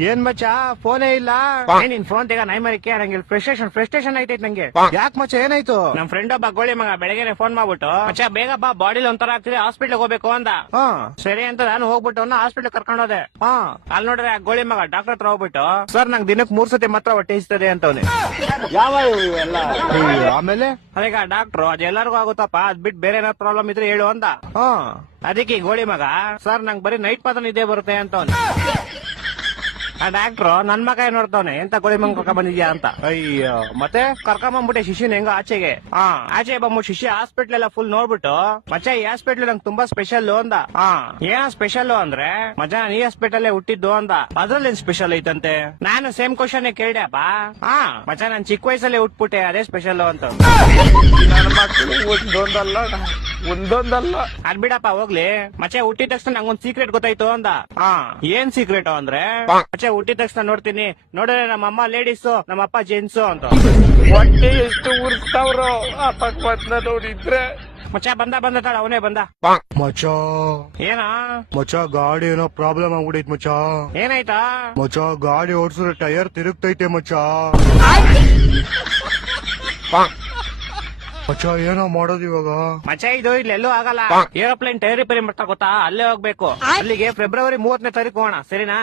ಏನ್ ಮಚ್ಚ ಫೋನೇ ಇಲ್ಲ. ನಿನ್ ಫೋನ್ ತೆಗ ನೈ ಮರಿಕೆ ನಂಗೆ ಫ್ರಸ್ಟ್ರೇಷನ್ ಆಯ್ತೈತ್ ನಂಗೆ. ಯಾಕೆ ಮಚ್ಚ ಏನಾಯ್ತು? ನಮ್ ಫ್ರೆಂಡ್ ಒಬ್ಬ ಗೋಳಿ ಮಗ ಬೆಳಗ್ಗೆ ಫೋನ್ ಮಾಡ್ಬಿಟ್ಟು ಮಚ್ಚ ಬೇಗ ಬಾ ಬಾಡಿಲಿ ಒಂಥರ ಆಗ್ತಿದೆ ಹಾಸ್ಪಿಟ್ಲ್ ಹೋಗ್ಬೇಕು ಅಂದ. ಸರಿ ಅಂತ ನಾನು ಹೋಗ್ಬಿಟ್ಟು ಹಾಸ್ಪಿಟ್ಲ್ ಕರ್ಕೊಂಡು ಹೋದೆ. ಅಲ್ಲಿ ನೋಡ್ರೆ ಆ ಗೋಳಿ ಮಗ ಡಾಕ್ಟರ್ ಹತ್ರ ಹೋಗ್ಬಿಟ್ಟು ಸರ್ ನಂಗೆ ದಿನಕ್ಕೆ 3 ಸತಿ ಮಾತ್ರ ಹೊಟ್ಟೆ ಇಸ್ತದೆ ಅಂತವ್ನೆ. ಯಾವ ಎಲ್ಲ ಆಮೇಲೆ ಅದೀಗ ಡಾಕ್ಟ್ರು ಅದೆಲ್ಲರಿಗೂ ಆಗುತ್ತಪ್ಪ ಅದ್ ಬಿಟ್ಟು ಬೇರೆ ಏನಾದ್ರು ಪ್ರಾಬ್ಲಮ್ ಇದ್ರೆ ಹೇಳು ಅಂದ. ಅದಕ್ಕೆ ಈ ಗೋಳಿ ಮಗ ಸರ್ ನಂಗೆ ಬರೀ ನೈಟ್ ಮಾತ್ರ ನಿದ್ದೆ ಬರುತ್ತೆ ಅಂತವ್ನೆ. ಆ ಡಾಕ್ಟ್ರು ನನ್ ಮಗ ಏನ್ ನೋಡ್ತಾವನೆ ಎಂತ ಗೋಳಿ ಮಂಗ್ ಕರ್ಕೊಂಡ್ ಬಂದಿದ್ಯಾ ಅಂತ. ಅಯ್ಯೋ ಮತ್ತೆ ಕರ್ಕೊಂಬಂದ್ಬಿಟ್ಟೆ ಶಿಶಿನ ಹೆಂಗ ಆಚೆಗೆ. ಆಚೆ ಬಂದ್ಬಿಟ್ಟು ಶಿಶಿ ಹಾಸ್ಪಿಟ್ಲ್ ಎಲ್ಲ ಫುಲ್ ನೋಡ್ಬಿಟ್ಟು ಮಚ್ಚ ಈ ಹಾಸ್ಪಿಟ್ಲ್ ನಂಗೆ ತುಂಬಾ ಸ್ಪೆಷಲ್ ಅಂದ. ಏನೋ ಸ್ಪೆಷಲ್ ಅಂದ್ರೆ ಮಜಾ ಈ ಹಾಸ್ಪಿಟಲ್ ಹುಟ್ಟಿದ್ದು ಅಂದ. ಅದ್ರಲ್ಲಿ ಸ್ಪೆಷಲ್ ಐತಂತೆ. ನಾನು ಸೇಮ್ ಕ್ವಶನ್ ಕೇಳ್ದೆಪ್ಪ. ಮಚ್ಚ ನಾನ್ ಚಿಕ್ಕ ವಯಸ್ಸಲ್ಲೇ ಹುಟ್ಬಿಟ್ಟೆ ಅದೇ ಸ್ಪೆಷಲ್ ಅಂತ. ನನ್ನ ಮಕ್ಕಳು ಒಂದೊಂದಲ್ಲ ಅದ್ ಬಿಡಪ್ಪ ಹೋಗ್ಲಿ. ಮಚ್ಚೆ ಹುಟ್ಟಿದ ತಕ್ಷಣ ನಂಗೊಂದ್ ಸೀಕ್ರೆಟ್ ಗೊತ್ತಾಯ್ತು ಅಂದ. ಏನ್ ಸೀಕ್ರೆಟ್ ಅಂದ್ರೆ ಮಚ್ಚೆ ಹುಟ್ಟಿದ ತಕ್ಷಣ ನೋಡ್ತೀನಿ ನೋಡಿದ್ರೆ ನಮ್ಮಮ್ಮ ಲೇಡೀಸು ನಮ್ಮಪ್ಪ ಜೆಂಟ್ಸು ಅಂತ. ಹೊಟ್ಟೆ ಎಷ್ಟು ಉರ್ಸ್ತಾವ್ರು ಅಪಕ್ವತ್ನ ನೋಡಿದ್ರೆ. ಮಚ್ಚ ಬಂದ ತಾಳ ಅವನೇ ಬಂದ. ಮಚ್ಚ ಏನ ಮಚ್ಚ ಗಾಡಿ ಏನೋ ಪ್ರಾಬ್ಲಮ್ ಆಗ್ಬಿಡೈತ್ ಮಚ್ಚ. ಏನಾಯ್ತಾ? ಮಚ್ಚ ಗಾಡಿ ಓಡಿಸಿದ್ರೆ ಟೈರ್ ತಿರುಗ್ತೈತೆ ಮಚ್ಚ. ಮಚ್ಚ ಏನೋ ಮಾಡೋದು ಇವಾಗ? ಮಚ್ಚ ಇದು ಇಲ್ಲೆಲ್ಲೂ ಆಗಲ್ಲ. ಏರೋಪ್ಲೇನ್ ಟೈರ್ ರಿಪೇರಿ ಮಾಡ್ತಾ ಗೊತ್ತಾ, ಅಲ್ಲೇ ಹೋಗ್ಬೇಕು. ಅಲ್ಲಿಗೆ ಫೆಬ್ರವರಿ 30ನೇ ತಾರೀಕು ಹೋಗೋಣ ಸರಿನಾ?